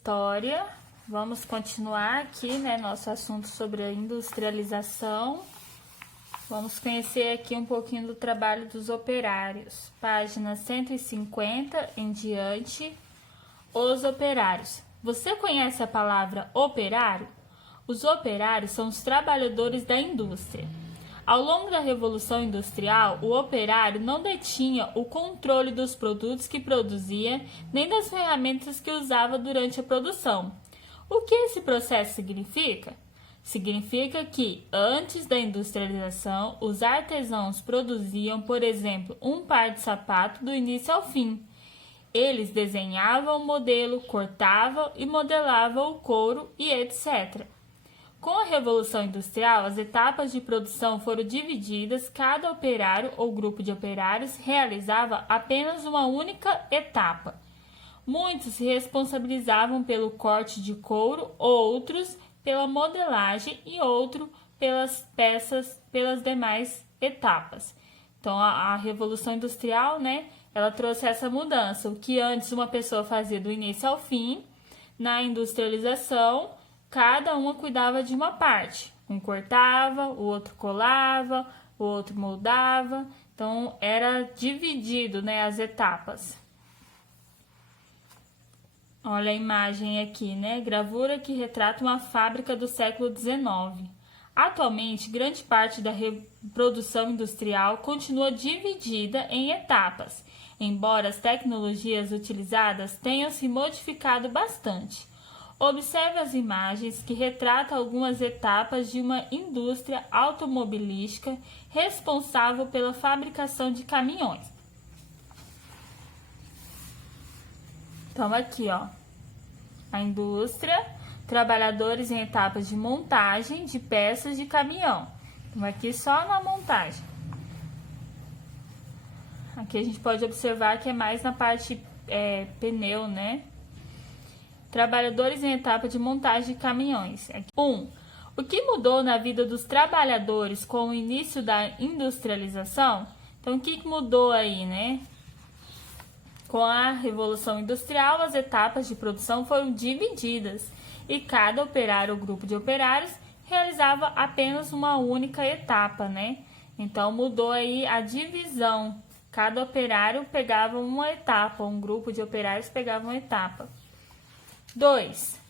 História. Vamos continuar aqui, né, nosso assunto sobre a industrialização. Vamos conhecer aqui um pouquinho do trabalho dos operários. Página 150 em diante. Os operários. Você conhece a palavra operário? Os operários são os trabalhadores da indústria. Ao longo da Revolução Industrial, o operário não detinha o controle dos produtos que produzia, nem das ferramentas que usava durante a produção. O que esse processo significa? Significa que, antes da industrialização, os artesãos produziam, por exemplo, um par de sapato do início ao fim. Eles desenhavam o modelo, cortavam e modelavam o couro e etc. Com a Revolução Industrial, as etapas de produção foram divididas, cada operário ou grupo de operários realizava apenas uma única etapa. Muitos se responsabilizavam pelo corte de couro, outros pela modelagem e outros pelas demais etapas. Então, a Revolução Industrial, né, ela trouxe essa mudança. O que antes uma pessoa fazia do início ao fim, na industrialização, cada uma cuidava de uma parte. Um cortava, o outro colava, o outro moldava. Então, era dividido, né, as etapas. Olha a imagem aqui, né? Gravura que retrata uma fábrica do século XIX. Atualmente, grande parte da produção industrial continua dividida em etapas, embora as tecnologias utilizadas tenham se modificado bastante. Observe as imagens que retratam algumas etapas de uma indústria automobilística responsável pela fabricação de caminhões. Então, aqui, ó, a indústria, trabalhadores em etapas de montagem de peças de caminhão. Então, aqui só na montagem. Aqui a gente pode observar que é mais na parte pneu, né? Trabalhadores em etapa de montagem de caminhões. 1. O que mudou na vida dos trabalhadores com o início da industrialização? Então, o que mudou aí, né? Com a Revolução Industrial, as etapas de produção foram divididas e cada operário ou grupo de operários realizava apenas uma única etapa, né? Então, mudou aí a divisão. Cada operário pegava uma etapa, um grupo de operários pegava uma etapa. 2.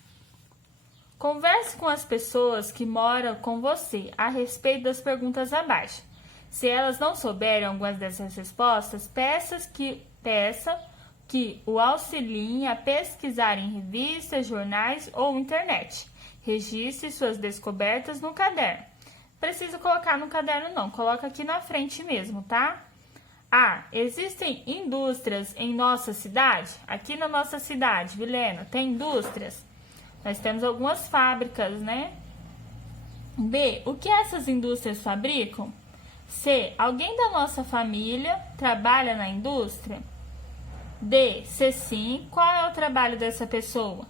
Converse com as pessoas que moram com você a respeito das perguntas abaixo. Se elas não souberem algumas dessas respostas, peça que o auxiliem a pesquisar em revistas, jornais ou internet. Registre suas descobertas no caderno. Precisa colocar no caderno não, coloca aqui na frente mesmo, tá? Existem indústrias em nossa cidade? Aqui na nossa cidade, Vilhena, tem indústrias? Nós temos algumas fábricas, né? B, o que essas indústrias fabricam? C, alguém da nossa família trabalha na indústria? D, se sim, qual é o trabalho dessa pessoa?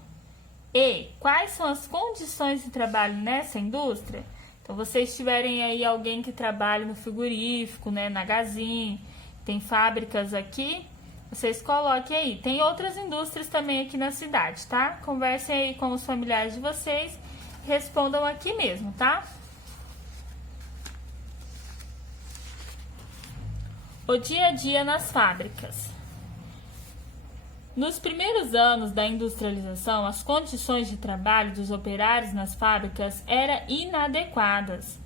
E, quais são as condições de trabalho nessa indústria? Então, vocês tiverem aí alguém que trabalha no frigorífico, né, na Gazin, tem fábricas aqui, vocês coloquem aí. Tem outras indústrias também aqui na cidade, tá? Conversem aí com os familiares de vocês, respondam aqui mesmo, tá? O dia a dia nas fábricas. Nos primeiros anos da industrialização, as condições de trabalho dos operários nas fábricas eram inadequadas.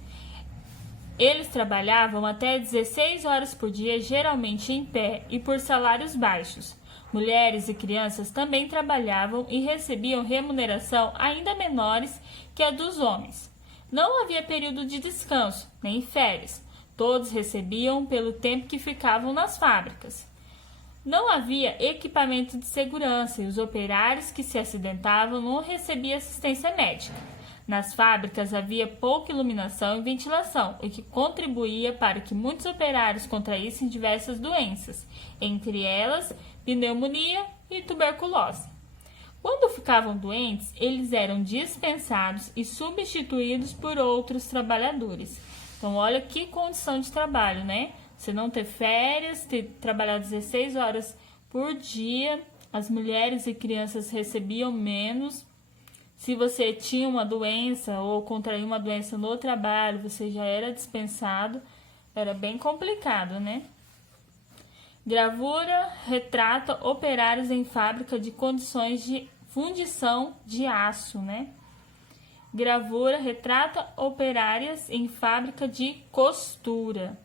Eles trabalhavam até 16 horas por dia, geralmente em pé e por salários baixos. Mulheres e crianças também trabalhavam e recebiam remuneração ainda menores que a dos homens. Não havia período de descanso, nem férias. Todos recebiam pelo tempo que ficavam nas fábricas. Não havia equipamento de segurança e os operários que se acidentavam não recebiam assistência médica. Nas fábricas havia pouca iluminação e ventilação, o que contribuía para que muitos operários contraíssem diversas doenças, entre elas pneumonia e tuberculose. Quando ficavam doentes, eles eram dispensados e substituídos por outros trabalhadores. Então, olha que condição de trabalho, né? Você não ter férias, ter trabalhado 16 horas por dia, as mulheres e crianças recebiam menos. Se você tinha uma doença ou contraiu uma doença no trabalho, você já era dispensado. Era bem complicado, né? Gravura retrata operários em fábrica de condições de fundição de aço, né? Gravura retrata operárias em fábrica de costura.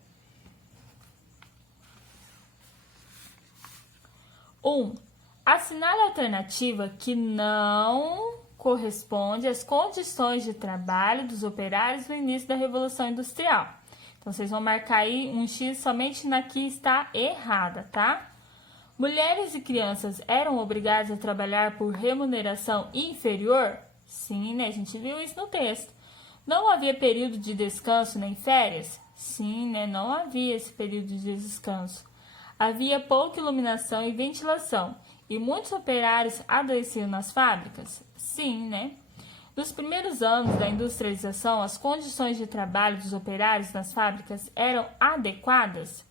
1. Assinale a alternativa que não corresponde às condições de trabalho dos operários no início da Revolução Industrial. Então, vocês vão marcar aí um X somente na que está errada, tá? Mulheres e crianças eram obrigadas a trabalhar por remuneração inferior? Sim, né? A gente viu isso no texto. Não havia período de descanso nem férias? Sim, né? Não havia esse período de descanso. Havia pouca iluminação e ventilação. E muitos operários adoeciam nas fábricas? Sim, né? Nos primeiros anos da industrialização, as condições de trabalho dos operários nas fábricas eram adequadas?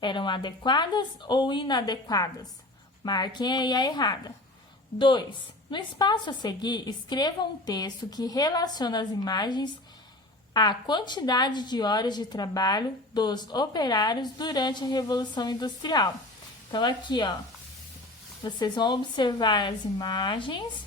Eram adequadas ou inadequadas? Marquem aí a errada. 2. No espaço a seguir, escreva um texto que relaciona as imagens à quantidade de horas de trabalho dos operários durante a Revolução Industrial. Então, aqui, ó, vocês vão observar as imagens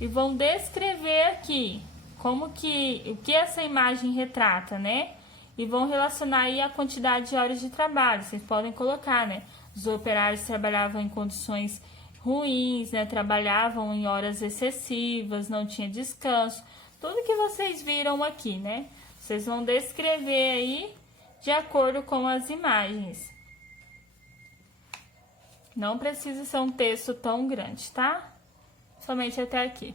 e vão descrever aqui o que essa imagem retrata, né? E vão relacionar aí a quantidade de horas de trabalho. Vocês podem colocar, né? Os operários trabalhavam em condições ruins, né? Trabalhavam em horas excessivas, não tinha descanso. Tudo que vocês viram aqui, né? Vocês vão descrever aí de acordo com as imagens. Não precisa ser um texto tão grande, tá? Somente até aqui.